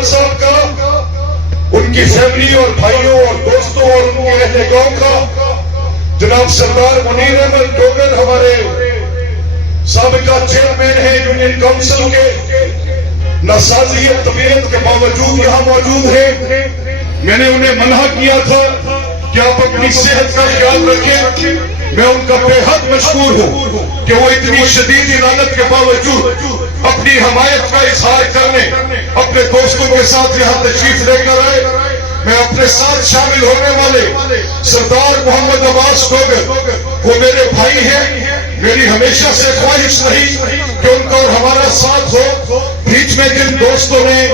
رضوان صاحب کا، ان کی فیملی اور بھائیوں اور دوستوں اور ان کے اہل گاؤں کا، جناب سردار منیر احمد ڈوگر ہمارے سابقہ چیئرمین ہیں یونین کونسل کے، ناسازیت طبیعت کے باوجود یہاں موجود ہیں۔ میں نے انہیں منع کیا تھا کہ آپ اپنی صحت کا خیال رکھیں۔ میں ان کا بے حد مشکور ہوں کہ وہ اتنی شدید علاقت کے باوجود اپنی حمایت کا اظہار کرنے اپنے دوستوں کے ساتھ یہاں تشریف لے کر آئے۔ میں اپنے ساتھ شامل ہونے والے سردار محمد عباس ڈوگر، وہ میرے بھائی ہیں، میری ہمیشہ سے خواہش رہی کہ ان کا اور ہمارا ساتھ ہو۔ بیچ میں جن دوستوں نے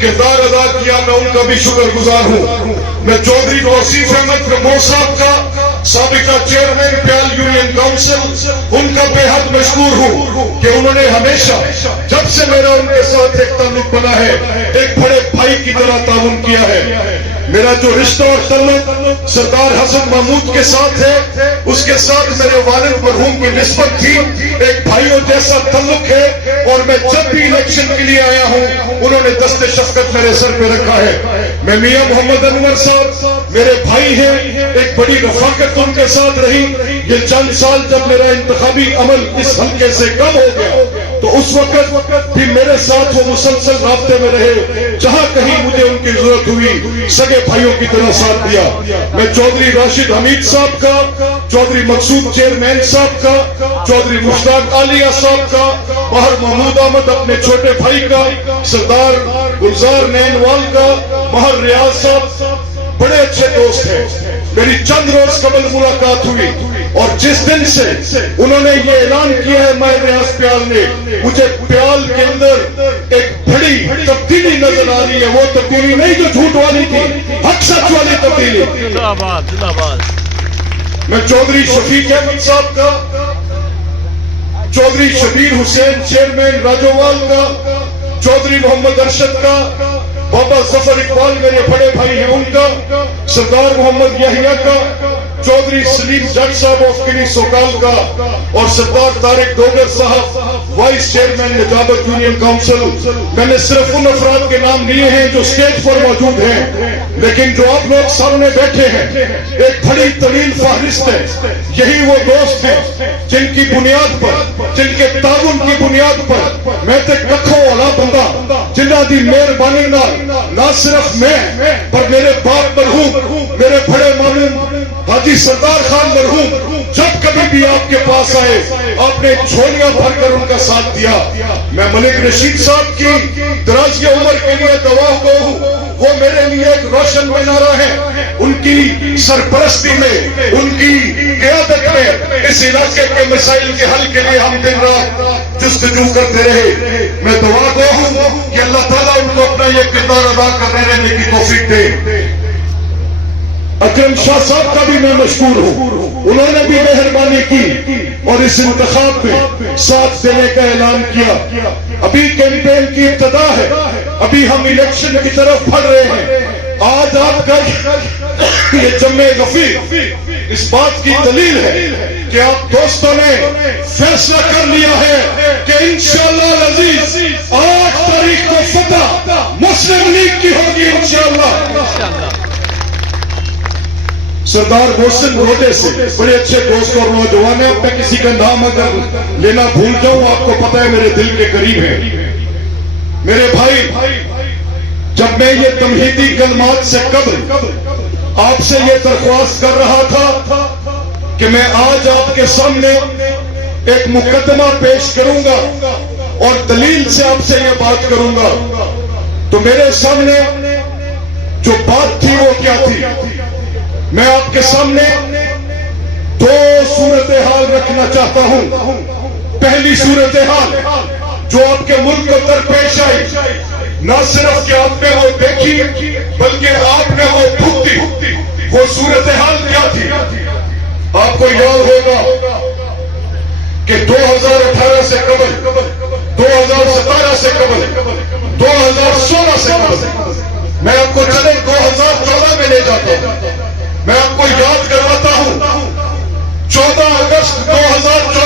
کردار ادا کیا میں ان کا بھی شکر گزار ہوں۔ میں چودھری توصیف احمد کمبوج صاحب کا، سابقہ چیئرمین پیال یونین کونسل، ان کا بے حد مشکور ہوں کہ انہوں نے ہمیشہ جب سے میرا ان کے ساتھ ایک تعلق بنا ہے ایک بڑے بھائی کی طرح تعاون کیا ہے۔ میرا جو رشتہ اور تعلق سردار حسن محمود کے ساتھ ہے، اس کے ساتھ میرے والد مرحوم کی نسبت تھی، ایک بھائیوں جیسا تعلق ہے، اور میں جب بھی الیکشن کے لیے آیا ہوں انہوں نے دست شفقت میرے سر پہ رکھا ہے۔ میں میاں محمد انور صاحب میرے بھائی ہیں، ایک بڑی رفاقت ان کے ساتھ رہی۔ یہ چند سال جب میرا انتخابی عمل اس حلقے سے کم ہو گیا تو اس وقت بھی میرے ساتھ وہ مسلسل رابطے میں رہے، جہاں کہیں مجھے ان کی ضرورت ہوئی سگے بھائیوں کی طرح ساتھ دیا۔ میں چودھری راشد حمید صاحب کا، چودھری مقصود چیئرمین صاحب کا، چودھری مشتاق عالیہ صاحب کا، باہر محمود احمد اپنے چھوٹے بھائی کا، سردار گلزار نینوال کا، باہر ریاض صاحب بڑے اچھے دوست ہیں۔ میری چند روز قبل ملاقات ہوئی اور جس دن سے انہوں نے یہ اعلان کیا ہے ماہر ریاض پیال نے، مجھے پیال کے اندر ایک بڑی تبدیلی نظر آ رہی ہے۔ وہ تبدیلی نہیں جو جھوٹ والی تھی، حق سچ والی تبدیلی۔ میں چودھری شفیق احمد صاحب کا، چودھری شبیر حسین چیئرمین راجووال کا، چودھری محمد ارشد کا، بابا ظفر اقبال میرے بڑے بھائی ہیں ان کا، سردار محمد یحییٰ کا، چودھری سلیم جٹ صاحب آف کنی سوکال کا، اور سردار طارق ڈوگر صاحب vice chairman Nijabat union council. میں نے صرف ان افراد کے نام لیے ہیں جو سٹیج پر موجود ہیں، لیکن جو آپ لوگ سامنے بیٹھے ہیں ایک بڑی طویل فہرست ہے۔ یہی وہ دوست ہیں جن کی بنیاد پر، جن کے تعاون کی بنیاد پر میں تے ککھوں والا بندہ جنہاں دی مہربانی نہ صرف میں پر میرے باپ مرحوم، میرے بڑے معلوم حاجی سردار خان مرحوم جب کبھی بھی آپ کے پاس آئے آپ نے جھولیاں بھر کر ان کا ساتھ دیا۔ میں ملک رشید صاحب کی درازی عمر کے لیے دعا گو ہوں، وہ میرے لیے ایک روشن منارہ ہے۔ ان کی سرپرستی میں، ان کی قیادت میں اس علاقے کے مسائل کے حل کے لیے ہم دن رات جستجو کرتے رہے۔ میں دعا گو ہوں کہ اللہ تعالیٰ ان کو اپنا یہ کردار ادا کرنے رہنے کی توفیق دے۔ اکرم شاہ صاحب کا بھی میں مشکور ہوں، انہوں نے بھی مہربانی کی اور اس انتخاب میں ساتھ دینے کا اعلان کیا۔ ابھی کیمپین کی ابتدا ہے، ابھی ہم الیکشن کی طرف بڑھ رہے ہیں۔ آج آپ کا یہ جمع غفیر اس بات کی دلیل ہے کہ آپ دوستوں نے فیصلہ کر لیا ہے کہ انشاءاللہ العزیز 8 تاریخ کو فتح مسلم لیگ کی ہوگی انشاءاللہ۔ سردار محسن روڈے سے بڑے اچھے دوست اور نوجوان ہیں، میں کسی کا نام اگر لینا بھول جاؤں آپ کو پتہ ہے میرے دل کے قریب ہے۔ میرے بھائی، جب میں یہ تمہیدی کلمات سے قبل آپ سے یہ درخواست کر رہا تھا کہ میں آج آپ کے سامنے ایک مقدمہ پیش کروں گا اور دلیل سے آپ سے یہ بات کروں گا، تو میرے سامنے جو بات تھی وہ کیا تھی؟ میں آپ کے سامنے 2 صورتحال رکھنا چاہتا ہوں۔ پہلی صورتحال جو آپ کے ملک کو درپیش آئی، نہ صرف کہ آپ نے وہ دیکھی بلکہ آپ نے وہ بھگتی، وہ صورتحال کیا تھی؟ آپ کو یاد ہوگا کہ 2018 سے قبل، 2017 سے قبل، 2016 سے قبل، میں آپ کو چلے 2014 میں لے جاتا ہوں، میں آپ کو یاد کرواتا ہوں 14 اگست 2014